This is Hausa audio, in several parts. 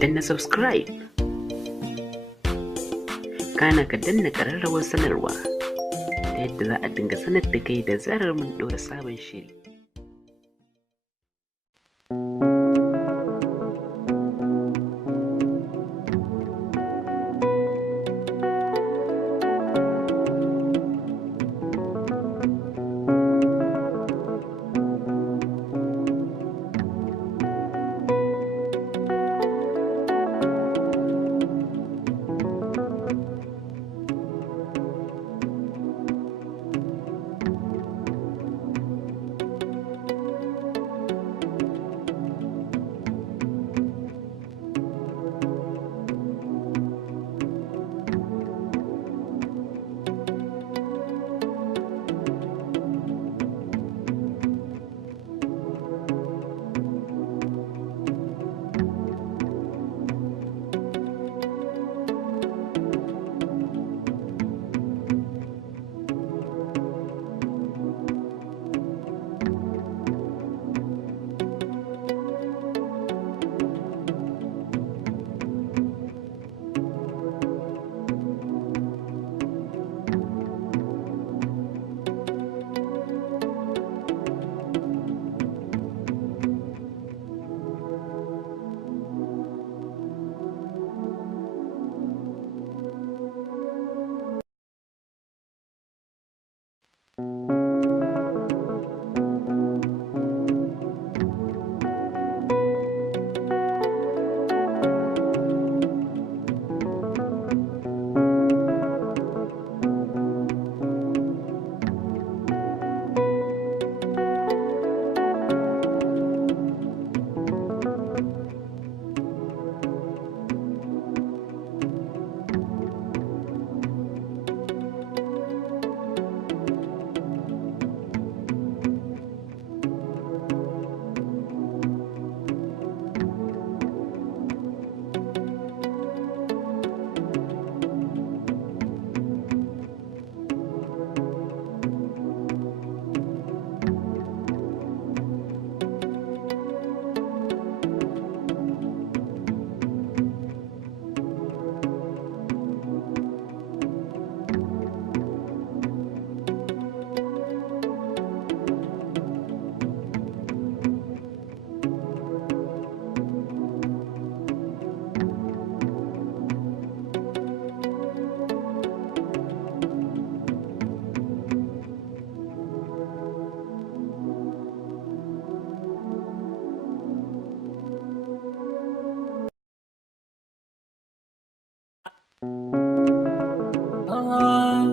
danna subscribe, kana ka danna ƙararrawar sanarwa ta yadda za a dinga sanar da kai da zarar mun ɗora sabon shiri.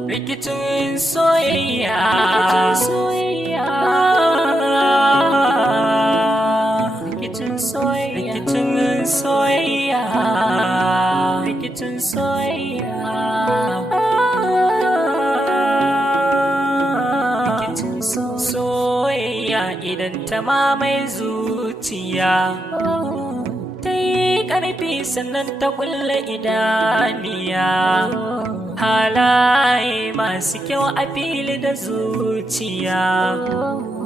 Rikicin soyayya, rikicin soyayya, rikicin soyayya, rikicin soyayya, rikicin soyayya idan ta mamaye zuciya. Ta yi ƙarfi sannan ta kulle idaniya. Halaye masu kyau a fili da zuciya.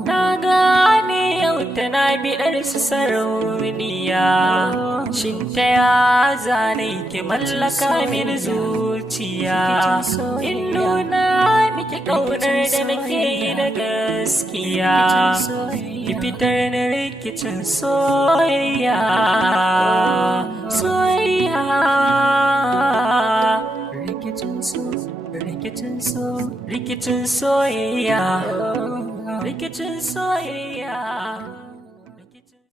Na gane yau tana biɗar su sarauniya. Shin ta ya zane ki mallaka min zuciya? In nuna miki ƙaunar da nake yi da gaskiya. Ki fitar da rikicin soyayya, soyayya. Rikicin soyayya, rikicin soyayya.